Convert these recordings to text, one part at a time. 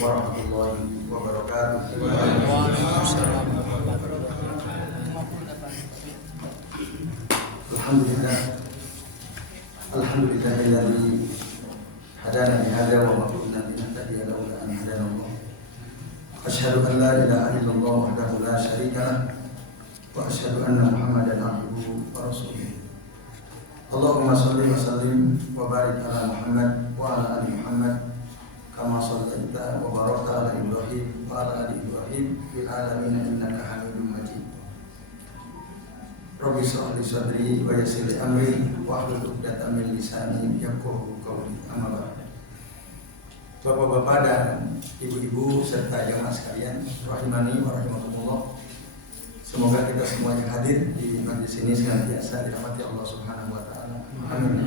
warahmatullahi wabarakatuh. Waalaikumsalam. Alhamdulillahilladzi hadana li hadza wa ma kunna linahtadiya laula an hadana Allah. Asyhadu an la ilaha illallah wahdahu la syarika lah wa asyhadu anna Muhammadan abduhu wa rasuluh. Allahumma shalli wa sallim wa barik ala Muhammad wa ala ali Muhammad kama shallaita wa barakta ala Ibrahim wa ala ali Ibrahim fil alamin innaka Hamidum Majid. Rabbi shrah li sadri wa yassir li amri wa hlul 'uqdatam min lisani yafqahu qawli. Amma ba'd. Bapak-bapak dan ibu-ibu serta jamaah sekalian rahimani wa rahimakumullah. Semoga kita semua yang hadir di majelis ini senantiasa dirahmati Allah Subhanahu wa taala. Amin.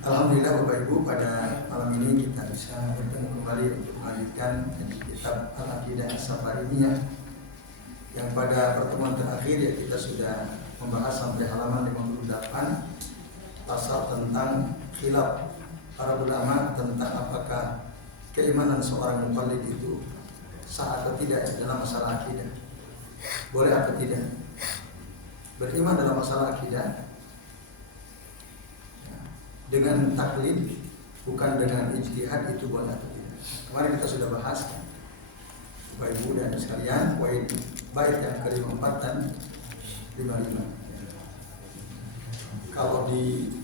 Alhamdulillah Bapak Ibu, pada malam ini kita bisa bertemu kembali untuk melanjutkan kitab Al-Aqidah As-Safariniyah yang pada pertemuan terakhir ya kita sudah membahas sampai halaman 58 pasal tentang khilaf para ulama tentang apakah keimanan seorang mukallid itu sah atau tidak dalam masalah akidah, boleh atau tidak beriman dalam masalah akidah dengan taklid, bukan dengan ijtihad, itu boleh atau tidak. Kemarin kita sudah bahas Bapak Ibu dan sekalian, bait yang ke-54 dan 55. Kalau di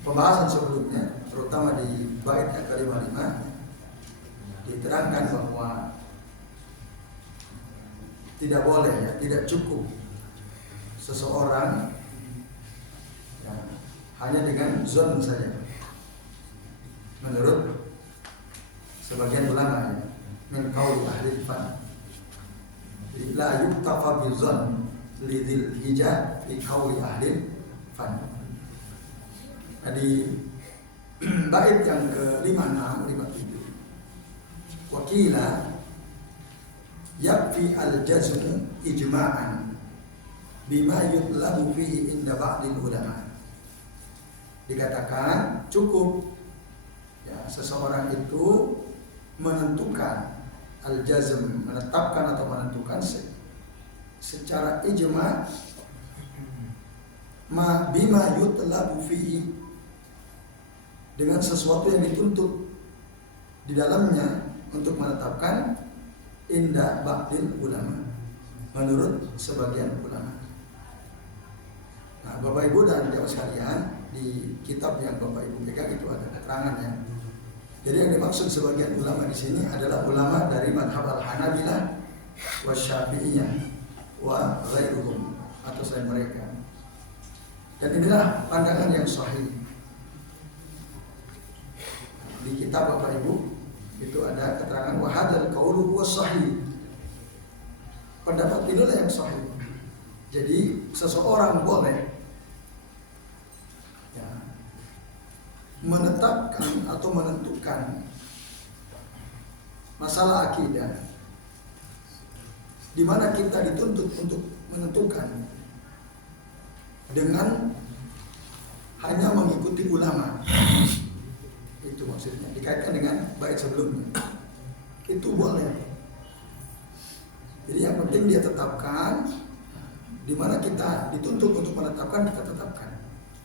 pembahasan sebelumnya, terutama di bait yang ke-55, diterangkan bahwa tidak boleh, ya, tidak cukup seseorang ya, hanya dengan zon saja. Menurut sebagian ulama, ya, min qauli ahli fan, la yuktafa bi zon lidil hijab bi qauli ahli fan. Jadi bait yang ke-56 57, wakila yakfi al-jazmu ijma'an bima yutlabu fihi inda ba'dil ulama. Dikatakan cukup ya, seseorang itu menentukan al-jazm, menetapkan atau menentukan secara ijma' ma bima yutlabu fihi, dengan sesuatu yang dituntut di dalamnya untuk menetapkan inda ba'dil ulama, menurut sebagian ulama. Nah, Bapak Ibu dan jamaah sekalian, di kitab yang Bapak Ibu pegang itu ada keterangannya. Jadi yang dimaksud sebagian ulama di sini adalah ulama dari madhab al-Hanabilah wa Syafi'iyah wa ghairuhum, atau selain mereka. Dan inilah pandangan yang sahih. Di kitab Bapak Ibu itu ada keterangan wa hadzal qaulu huwa sahih. Pendapat inilah yang sahih. Jadi seseorang boleh menetapkan atau menentukan masalah akidah di mana kita dituntut untuk menentukan dengan hanya mengikuti ulama. Itu maksudnya, dikaitkan dengan bait sebelumnya. Itu boleh. Jadi yang penting dia tetapkan, di mana kita dituntut untuk menetapkan, kita tetapkan.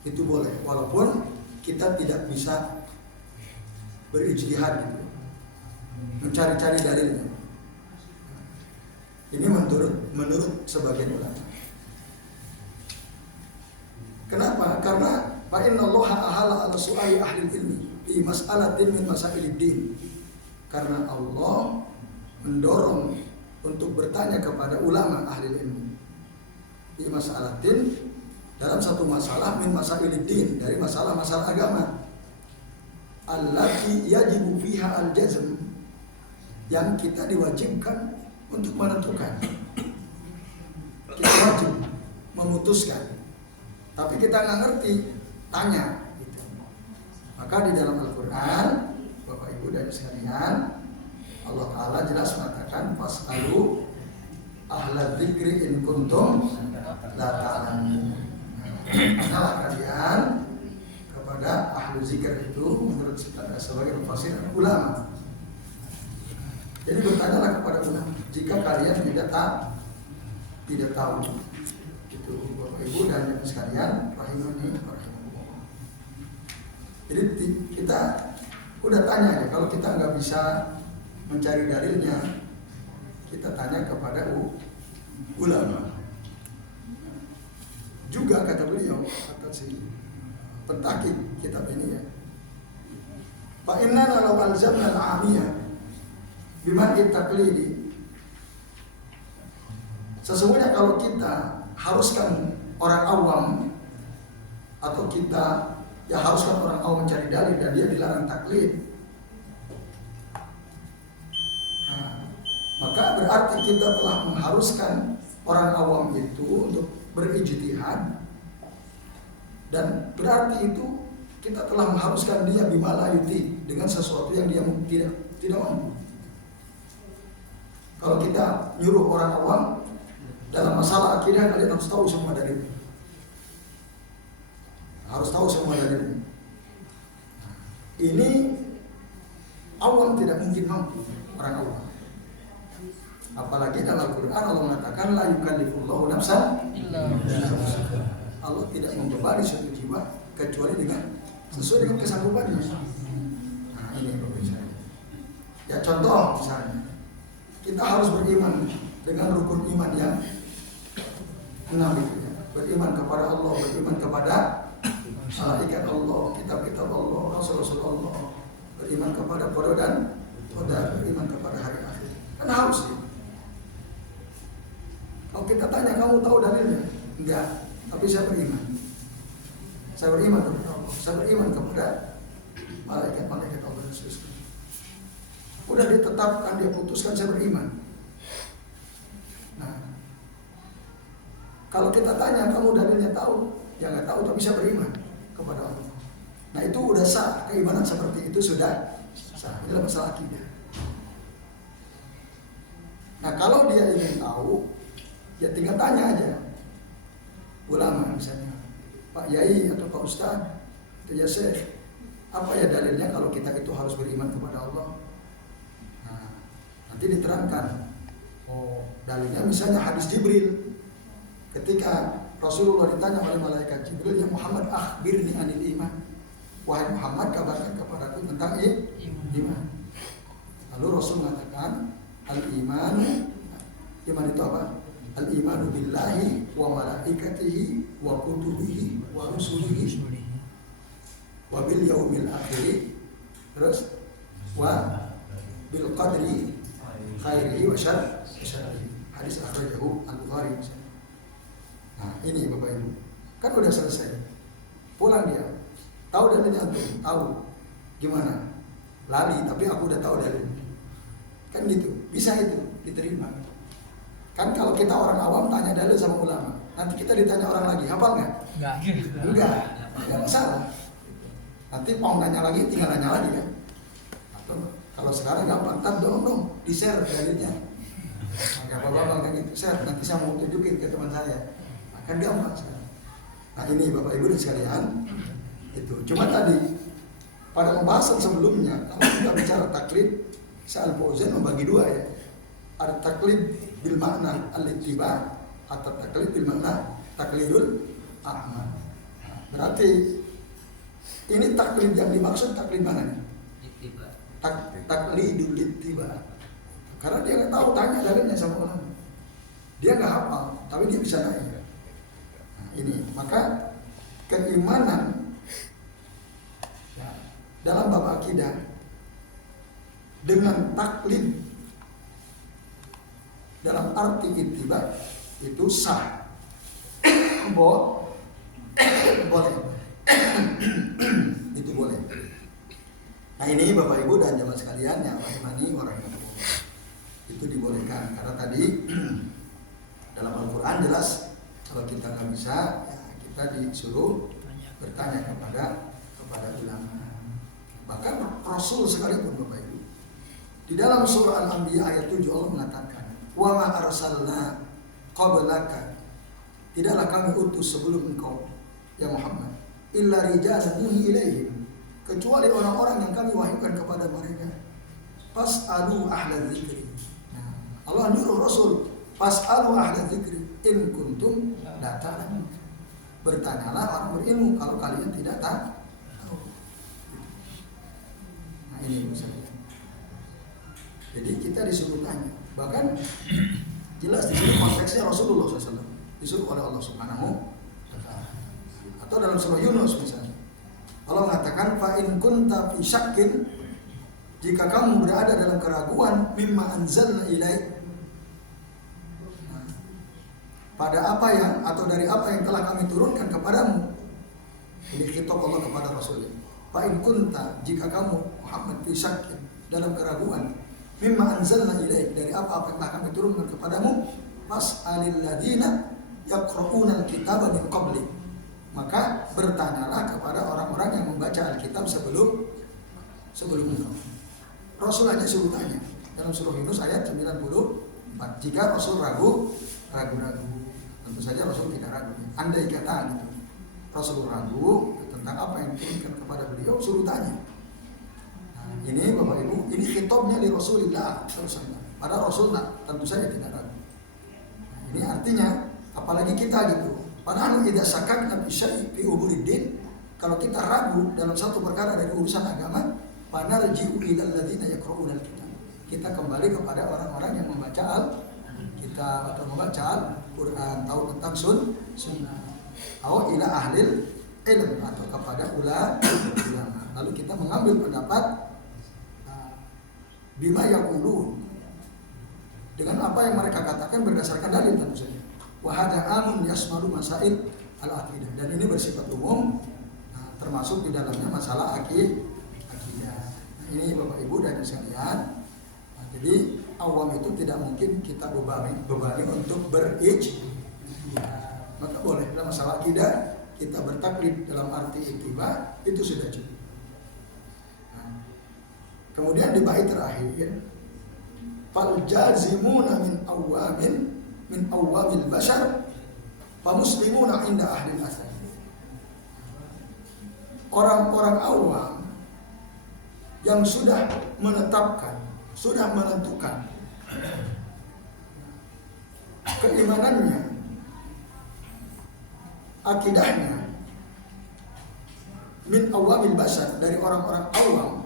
Itu boleh, walaupun kita tidak bisa berijtihad gitu, mencari-cari dalilnya. Ini menurut sebagian ulama. Kenapa? Karena fa innallaha ahala ala su'ali ahli ilmi fi mas'alatin min masailid din. Karena Allah mendorong untuk bertanya kepada ulama ahli ilmi fi mas'alatin, dalam satu masalah min masailid din, dari masalah-masalah agama, allati yajibu fiha al-jazm, yang kita diwajibkan untuk menentukan. Kita wajib memutuskan, tapi kita nggak ngerti, tanya gitu. Maka di dalam Al-Quran, Bapak Ibu dan sekalian, Allah Ta'ala jelas mengatakan fas'alu ahla dzikri in kuntum la ta'lamun. Tanyalah kalian kepada ahli zikir itu, menurut sebagian mufassir ulama, bertanyalah kepada ulama jika kalian tidak tahu. Itu Bapak Ibu dan Ibu sekalian, rahimani rahimahullah. Jadi kita udah tanya ya, kalau kita nggak bisa mencari dalilnya, kita tanya kepada ulama. Juga kata beliau, kata si pentakik kitab ini ya, fa inna law alzamna al-'amiyah biman taqlidi. Sesungguhnya kalau kita haruskan orang awam, atau kita ya haruskan orang awam mencari dalil dan dia dilarang taklid, maka berarti kita telah mengharuskan orang awam itu untuk berijtihad, dan berarti itu kita telah mengharuskan dia bimalayuti, dengan sesuatu yang dia tidak mampu. Kalau kita nyuruh orang awam dalam masalah akidah, kalian harus tahu semua dalil, harus tahu semua dalil. Ini awam tidak mungkin mampu, orang awam. Apalagi dalam Quran Allah mengatakan la yukallifullahu nafsan illa wus'aha. Allah tidak membebani suatu jiwa kecuali dengan sesuai dengan kesanggupannya. Nah, ini Bapak Ibu. Ya contoh misalnya, kita harus beriman dengan rukun iman yang 6 itu ya. Beriman kepada Allah, beriman kepada malaikat Allah, kitab-kitab Allah, rasul-rasul Allah, beriman kepada qada dan qadar, beriman kepada hari akhir. Kan harus ya. Kalau kita tanya, kamu tahu dalilnya? Enggak, tapi saya beriman. Saya beriman kepada Allah, saya beriman kepada malaikat-malaikat Allah dan seterusnya. Udah ditetapkan, dia putuskan, saya beriman. Nah, kalau kita tanya, kamu dalilnya tahu? Ya nggak tahu, tapi saya beriman kepada Allah. Nah itu udah sah, keimanan seperti itu sudah sah. Ini masalah akidah. Nah kalau dia ingin tahu, ya tinggal tanya aja ulama misalnya, Pak Yai atau Pak Ustadz atau ya Syekh, apa ya dalilnya kalau kita itu harus beriman kepada Allah? Nah, nanti diterangkan. Oh, dalilnya misalnya hadis Jibril, ketika Rasulullah ditanya oleh malaikat Jibril, ya Muhammad akhbirni anil iman, wahai Muhammad kabarkan kepadaku tentang iman. Lalu Rasul mengatakan al-iman, iman itu apa? Al-imanu billahi wa malaikatihi wa kutubihi wa rusulihi wa bil yaumil akhir, terus wa bil qadri khairihi wa syarrihi. Hadis akhrajahu Al-Bukhari. Nah ini Bapak Ibu, kan udah selesai, pulang dia, tahu dalilnya tuh, tahu gimana, lali tapi aku udah tahu dalilnya, kan gitu, bisa itu diterima. Kan kalau kita orang awam tanya dalil sama ulama, nanti kita ditanya orang lagi, hafal nggak? Enggak masalah. Nanti mau nanya lagi, tinggal nanya lagi kan. Atau kalau sekarang gampang, tar dong di share dalilnya. Nggak apa-apa kan gitu, share. Nanti saya mau tunjukin ke teman saya. Kan gampang sekarang. Nah ini Bapak Ibu dan sekalian, itu. Cuma tadi pada pembahasan sebelumnya, kalau kita bicara taklid, Syekh Al-Fauzan membagi dua ya. Ada taklid bil makna al-ittiba atau taklid bil makna taklidul ahmad. Berarti ini taklid yang dimaksud taklid mana nih? Ittiba. Taklidul ittiba. Karena dia nggak tahu, tanya dalilnya sama orang. Dia nggak hafal, tapi dia bisa nanya. Ini maka keimanan ya, dalam bab akidah dengan taklid dalam arti ittiba itu sah. Boleh. Itu boleh. Nah ini Bapak Ibu dan jamaah sekalian yang rahimani wa rahimakumullah, itu dibolehkan karena tadi dalam Al-Quran jelas kalau kita nggak bisa, ya kita disuruh bertanya kepada ulama. Bahkan Rasul sekalipun Bapak Ibu, di dalam surah Al-Anbiya ayat 7 Allah mengatakan, wa ma arsalna qablaka, tidaklah kami utus sebelum engkau ya Muhammad, illa rijalan nuhi ilaihim, kecuali orang-orang yang kami wahyukan kepada mereka. Fas'alu ahla dzikri, Allah nyuruh Rasul, fas'alu ahla dzikri in kuntum la ta'lamun. Bertanyalah orang berilmu kalau kalian tidak tahu. Nah ini misalnya. Jadi kita disuruh tanya. Bahkan jelas di sini konteksnya Rasulullah SAW disuruh oleh Allah Subhanahu wa Ta'ala. Atau dalam surah Yunus misalnya, Allah mengatakan fa in kunta fi syakkin, jika kamu berada dalam keraguan mimma anzalna ilaik, pada apa yang atau dari apa yang telah kami turunkan kepadamu. Ini khitab Allah kepada Rasulnya. Fa in kunta, jika kamu Muhammad fi syakkin, dalam keraguan mimma anzalna ilaik, dari apa yang telah kami turunkan kepadamu, fas'alil ladina yaqra'una al-kitaba min qabli, maka bertanyalah kepada orang-orang yang membaca Alkitab sebelum engkau. Rasul hanya suruh tanya dalam surah Yunus ayat 94. Jika Rasul ragu, tentu saja Rasul tidak ragu. Andai kata gitu, Rasul ragu tentang apa yang diturunkan kepada beliau, suruh tanya. Nah, ini Bapak Ibu, ini khitabnya di Rasulullah SAW. Pada Rasul tentu saja tidak ragu. Nah, ini artinya apalagi kita gitu. Padahal tidak sakakna fi syai'in fi umuriddin, kalau kita ragu dalam satu perkara dari urusan agama, fanarji'u ilal ladzina yaqra'una al-kitab. Kita kembali kepada orang-orang yang membaca Al-Kitab atau membaca Al-Qur'an, tahu tentang sunnah. Atau ila ahlil ilm, atau kepada ulama. Lalu kita mengambil pendapat bima yaqulun, dengan apa yang mereka katakan berdasarkan dalil tentu saja. Wa hadza amun yasmalu masail al-aqidah, dan ini bersifat umum, termasuk di dalamnya masalah akidah. Ini Bapak Ibu dan sekalian. Jadi awam itu tidak mungkin kita bebani untuk berijtihad. Maka boleh dalam masalah akidah kita bertaklid dalam arti ittiba, itu sudah cukup. Kemudian di bait terakhir, fal jazimuna min awamil bashar fa muslimuna inda ahli al-asar. Orang-orang awam yang sudah menetapkan, sudah menentukan keimanannya, akidahnya, min awamil bashar, dari orang-orang awam,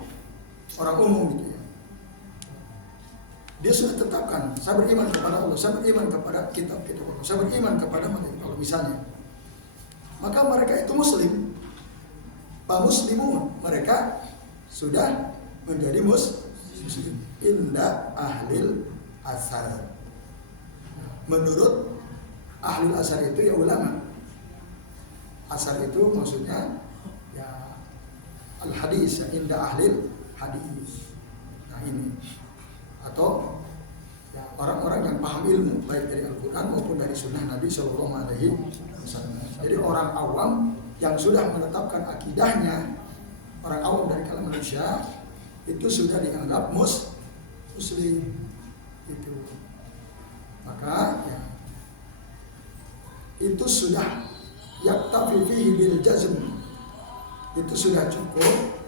orang umum gitu ya. Dia sudah tetapkan, saya beriman kepada Allah, saya beriman kepada kitab-kitab Allah, saya beriman kepada malaikat Allah misalnya. Maka mereka itu muslim. Pak muslimun, mereka sudah menjadi muslim. Inda ahlil asar. Menurut ahlul asar itu ya ulama. Asar itu maksudnya ya al-hadis, ya, inda ahlil hadis. Nah ini, atau ya, orang-orang yang paham ilmu baik dari Al-Quran maupun dari Sunnah Nabi Sallallahu Alaihi Wasallam. Jadi orang awam yang sudah menetapkan akidahnya, orang awam dari kalangan manusia, itu sudah dianggap muslim. Itu maka ya, itu sudah yaktafi fihi bil jazm, itu sudah cukup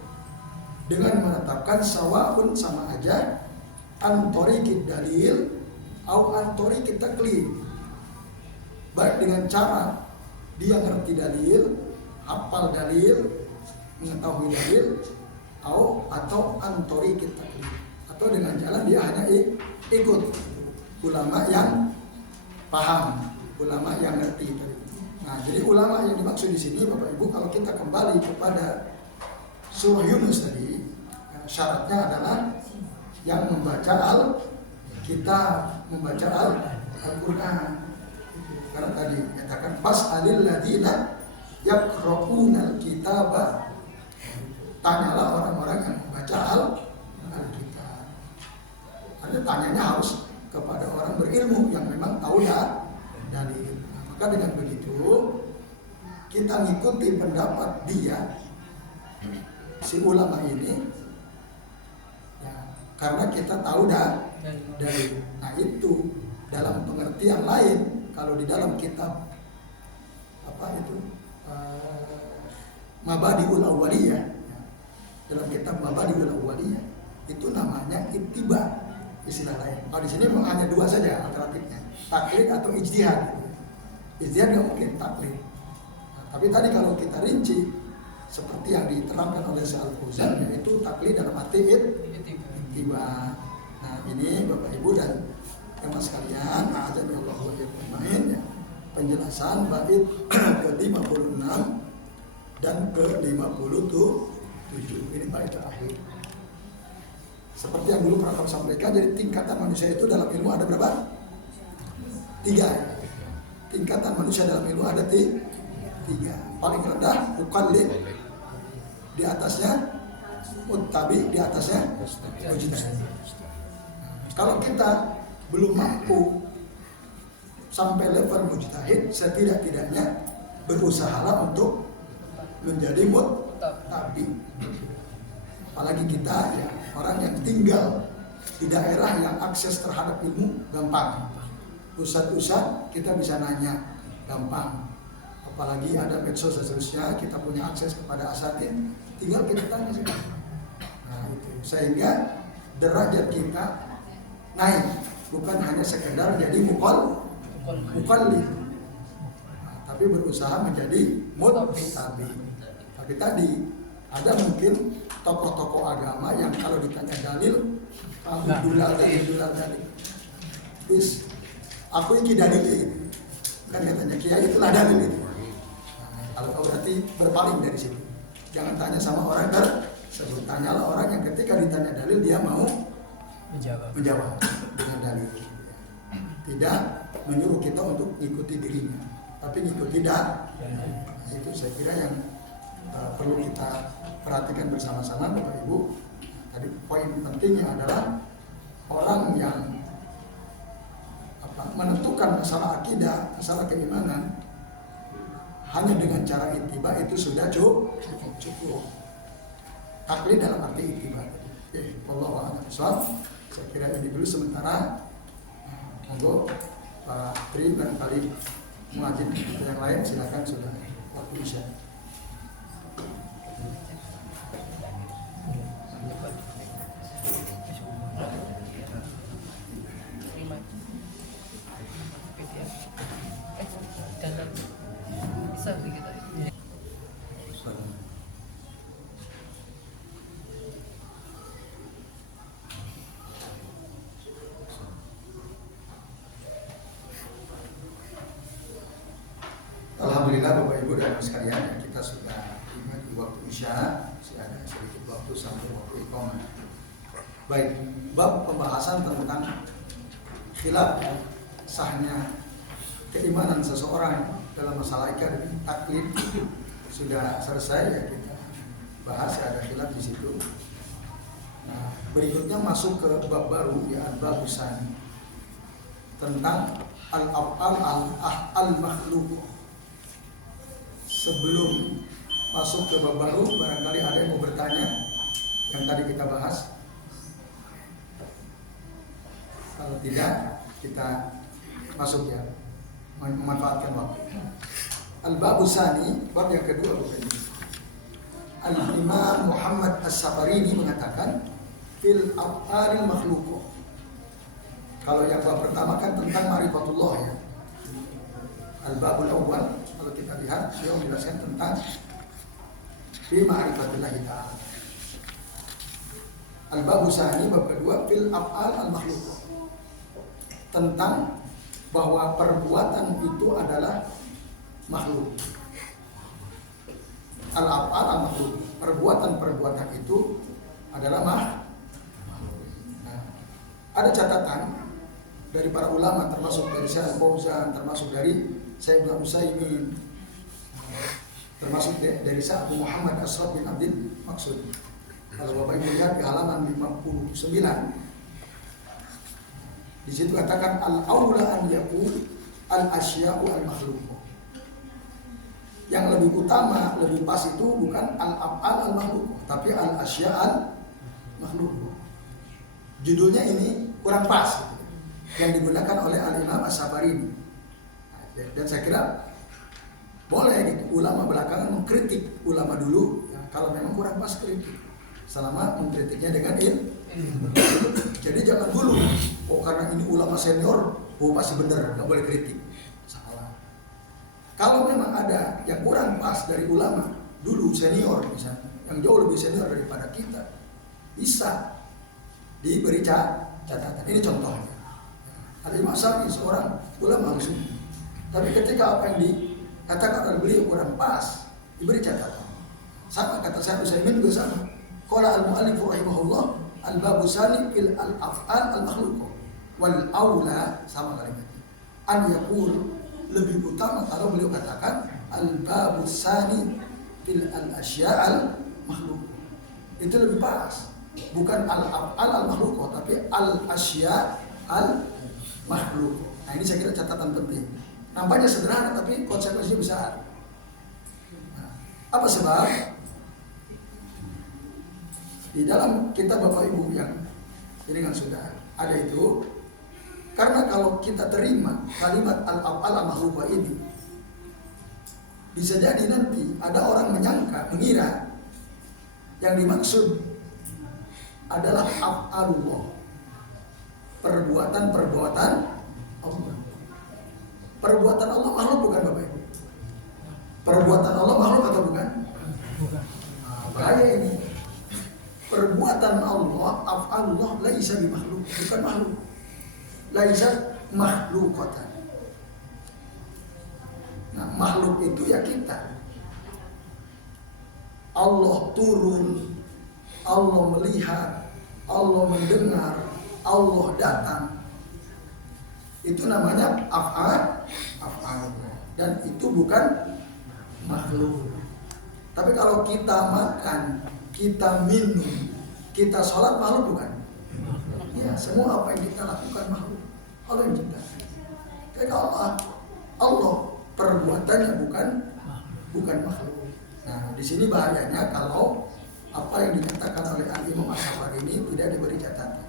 dengan menetapkan sawa'un, sama aja, antorikid dalil au antorikid taklid, baik dengan cara dia ngerti dalil, hafal dalil, mengetahui dalil, atau antorikid taklid, atau dengan jalan dia hanya ikut ulama yang paham, ulama yang ngerti. Nah, jadi ulama yang dimaksud di sini Bapak Ibu, kalau kita kembali kepada surah Yunus tadi, syaratnya adalah yang membaca Al-Kitab, membaca Al-Quran. Karena tadi katakan fas'alil ladina yaqra'una al-kitaba, tanyalah orang-orang yang membaca Al-Kitab. Artinya tanyanya harus kepada orang berilmu yang memang tahu dalil. Maka dengan begitu kita ngikuti pendapat dia, si ulama ini, ya, karena kita tahu dari. Nah itu dalam pengertian lain, kalau di dalam kitab apa itu Mabadiul Awwaliyah, ya, dalam kitab Mabadiul Awwaliyah itu namanya ittiba. istilah lain. Kalau di sini memang hanya dua saja alternatifnya, taklid atau ijtihad. Ijtihad nggak mungkin taklid. Nah, tapi tadi kalau kita rinci seperti yang diterangkan oleh Syekh Al-Fauzan, yaitu taklid dalam arti ittiba. Nah ini Bapak Ibu dan teman sekalian, a'adzanillahu wa iyyakum ya, penjelasan bait ke-56 dan ke-57. Ini bait terakhir. Seperti yang dulu pernah kami sampaikan, jadi tingkatan manusia itu dalam ilmu ada berapa? 3. Tingkatan manusia dalam ilmu ada 3. Paling rendah muqallid, di atasnya muttabi, di atasnya mujtahid. Kalau kita belum mampu sampai level mujtahid, setidak-tidaknya berusahalah untuk menjadi muttabi. Apalagi kita ya, orang yang tinggal di daerah yang akses terhadap ilmu gampang. Ustadz kita bisa nanya gampang. Apalagi ada medsos dan seterusnya, kita punya akses kepada asatidz, tinggal kita tanya saja. Nah itu, sehingga derajat kita naik, bukan hanya sekedar jadi muqallid, tapi berusaha menjadi muttabi. Tapi tadi ada mungkin tokoh-tokoh agama yang kalau ditanya dalil, alhamdulillah tadi, bis aku ini dalil itu, kan katanya kiai itulah dalil itu. Kalau kau berarti berpaling dari situ. Jangan tanya sama orang tersebut. Tanyalah orang yang ketika ditanya dalil dia mau menjawab dengan dalil. Tidak menyuruh kita untuk mengikuti dirinya, tapi mengikuti dalil. Itu saya kira yang perlu kita perhatikan bersama-sama Bapak Ibu. Tadi poin pentingnya adalah orang yang menentukan masalah akidah, masalah keimanan hanya dengan cara ittiba itu sudah cukup. Taklid dalam arti ittiba. Wallahu a'lam bishawab. Saya kira ini dulu sementara. Monggo Pak Tri dan kali muadzin yang lain silakan, sudah waktu isya. Alhamdulillah Bapak Ibu dan sekalian, kita sudah tiba di waktu isya, masih ada sedikit waktu sampai waktu iqamah. Baik, bab pembahasan tentang khilaf sahnya keimanan seseorang dalam masalah ibadah taklid sudah selesai ya, kita bahas ya, ada khilaf di situ. Nah, berikutnya masuk ke bab baru ya, bab tsani tentang al-af'al al-makhluq. Sebelum masuk ke bab baru, barangkali ada yang mau bertanya yang tadi kita bahas. Kalau tidak, kita masuk ya, memanfaatkan waktu. Al-bab tsani, bab yang kedua bukan. Al-Imam Muhammad As-Safarini mengatakan fil af'alil makhluq. Kalau yang bab pertama kan tentang ma'rifatullah ya. Al-babul awwal, kalau kita lihat dia menjelaskan tentang fi ma'rifatillah ta'ala. Al-babu tsani, bab kedua, fil af'al al-makhluq, tentang bahwa perbuatan itu adalah makhluk. Al-af'al al-makhluq, perbuatan-perbuatan itu adalah makhluk. Nah, ada catatan dari para ulama, termasuk dari Syekh Al-Fauzan, termasuk dari Syekh Ibnu Utsaimin, termasuk dari Syekh Abu Muhammad Ashraf bin Abdul Maksud. Kalau Bapak Ibu lihat di halaman 59, di situ katakan al-aula an yaqul al-asya'u al-makhluq. Yang lebih utama, lebih pas itu bukan al-af'al al-makhluq, tapi al-asya' al-makhluq. Judulnya ini kurang pas, yang digunakan oleh Al-Imam As-Safarini. Dan saya kira boleh gitu, ulama belakangan mengkritik ulama dulu ya, kalau memang kurang pas kritik. selama mengkritiknya dengan ilmu. Jadi jangan dulu, karena ini ulama senior, pasti benar, nggak boleh kritik. Salah. Kalau memang ada yang kurang pas dari ulama dulu senior misalnya, yang jauh lebih senior daripada kita, bisa diberi catatan. Ini contohnya. Ada masalah seorang ulama langsung, tapi ketika apa yang dikatakan oleh beliau kurang pas, diberi catatan. Sama kata saya Utsaimin juga sama. Qala al-mu'allif rahimahullah al-babu sani fil al-af'al al-makhluqah wal aula, sama kalimatnya. An yaqul, lebih utama kalau beliau katakan al-babu sani fil al-asya' al-makhluqah. Itu lebih pas. Bukan al-af'al al-makhluqah tapi al-asya' al-makhluqah. Nah, ini saya kira catatan penting. Nampaknya sederhana tapi konsekuensinya besar. Nah, apa sebab? Di dalam kitab Bapak Ibu yang ini kan sudah ada itu, karena kalau kita terima kalimat al-af'al al-makhluqah ini, bisa jadi nanti ada orang mengira yang dimaksud adalah af'alullah, perbuatan-perbuatan Allah. Perbuatan Allah makhluk bukan Bapak Ibu? Perbuatan Allah makhluk atau bukan? Bukan. Bahaya ini. Perbuatan Allah, af'alullah laisa bi makhluk, bukan makhluk. Laisa makhlukatan. Nah, makhluk itu ya kita. Allah turun, Allah melihat, Allah mendengar, Allah datang. Itu namanya af'al. Dan itu bukan makhluk. Tapi kalau kita makan, kita minum, kita sholat, makhluk bukan? Ya, semua apa yang kita lakukan makhluk. Allah yang cipta. Jadi Allah perbuatannya bukan makhluk. Nah, di sini bahayanya kalau apa yang dinyatakan oleh Imam As-Safari ini tidak diberi catatan.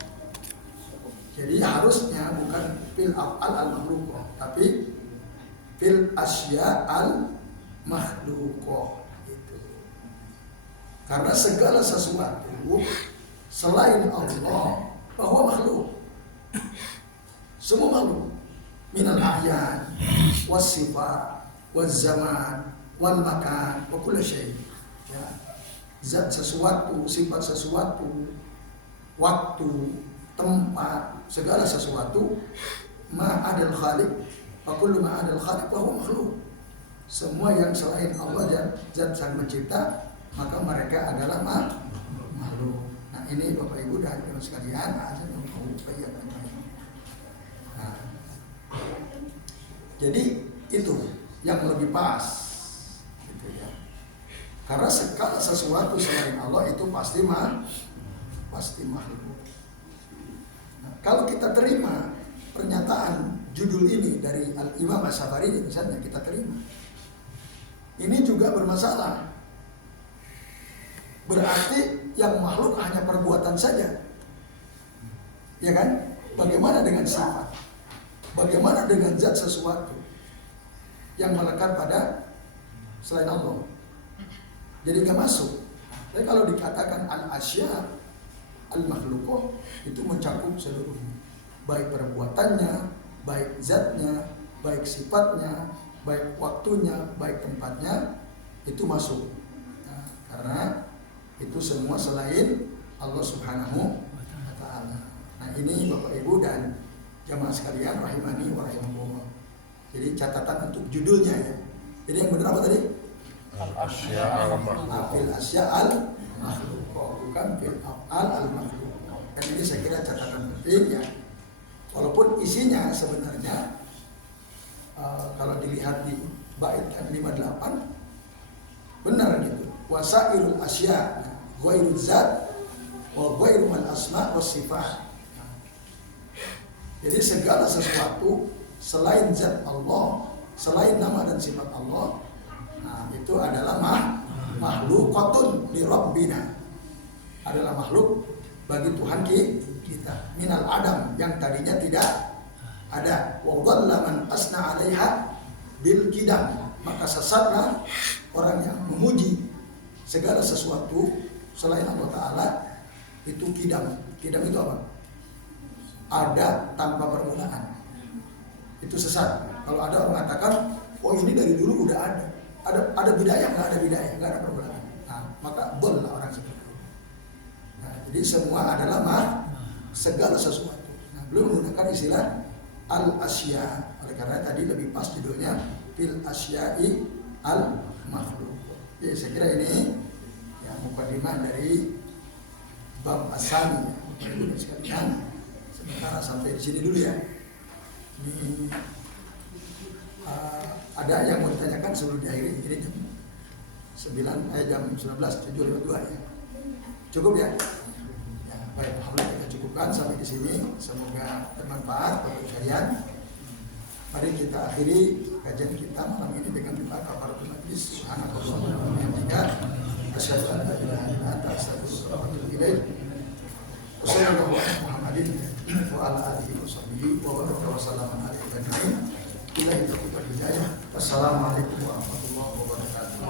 Jadi harusnya bukan fil af'al al-makhluqah, tapi fil asya al-makhluqah. Karena segala sesuatu selain Allah bahwa makhluk, semua makhluk, minal a'yan, was sifat, was zaman, wal makan, wa kulli syai'. Ya. Zat sesuatu, sifat sesuatu, waktu, tempat, segala sesuatu, ma'adal khaliq, wa kullu ma'adal khaliq wa huwa makhluk. Semua yang selain Allah zat sang pencipta, maka mereka adalah makhluk. Nah, ini Bapak Ibu dan Ibu sekalian, nah, jadi itu yang lebih pas, gitu ya. Karena segala sesuatu selain Allah itu pasti makhluk. Nah, kalau kita terima pernyataan judul ini dari Imam As-Safari misalnya, kita terima, ini juga bermasalah. Berarti yang makhluk hanya perbuatan saja, ya kan? Bagaimana dengan sifat? Bagaimana dengan zat sesuatu yang melekat pada selain Allah? Jadi nggak masuk. Tapi kalau dikatakan al-asya al-makhluqah, itu mencakup seluruhnya, baik perbuatannya, baik zatnya, baik sifatnya, baik waktunya, baik tempatnya, itu masuk. Nah, karena itu semua selain Allah Subhanahu wa ta'ala. Nah, ini Bapak Ibu dan jamaah sekalian rahimani wa rahimakumullah. Jadi catatan untuk judulnya ya. Jadi yang benar apa tadi? Al-asya al-makhluqah. Fil asya al-makhluqah, bukan fil af'al al-makhluqah. Dan ini saya kira catatan penting ya. Walaupun isinya sebenarnya kalau dilihat di bait 58 benar gitu. Wasairul asya ghairul zat wa ghairu al asma was sifat. Jadi segala sesuatu selain zat Allah, selain nama dan sifat Allah, nah, itu adalah makhlukatun li rabbina. Adalah makhluk bagi Tuhan kita. Minal adam, yang tadinya tidak ada. Wa dhalla man asna 'alaiha bil qidam. Maka sesatlah orang yang memuji segala sesuatu selain Allah Ta'ala itu kidam. Kidam itu apa? Ada tanpa permulaan. Itu sesat. Kalau ada orang mengatakan, oh ini dari dulu udah ada. Ada bidayah, nggak ada permulaan. Nah, maka boleh orang seperti itu. Nah, jadi semua adalah segala sesuatu. Nah, belum menggunakan istilah al-asya. Oleh karena tadi lebih pas judulnya fil asya'i al-makhluk. Jadi saya kira ini yang mukadimah dari bab asani. Ibu dan sekalian, sementara sampai di sini dulu ya. Ini ada yang mau ditanyakan sebelum diakhiri. Ini jam 7:02 ya. Cukup ya? Ya, baik, alhamdulillah kita cukupkan sampai di sini. Semoga bermanfaat untuk kalian. Mari kita akhiri kajian kita malam ini dengan doa kafaratul majlis. Subhanallah wa bihamdihi asyhadu an la ilaha illa anta astaghfiruka wa atubu ilaik. Wassallallahu ala Muhammadin wa ala alihi wa sahbihi wa baraka wa sallama alaihi wa sallam. Ilahi taufiq wal hidayah. Wassalamualaikum warahmatullahi wabarakatuh.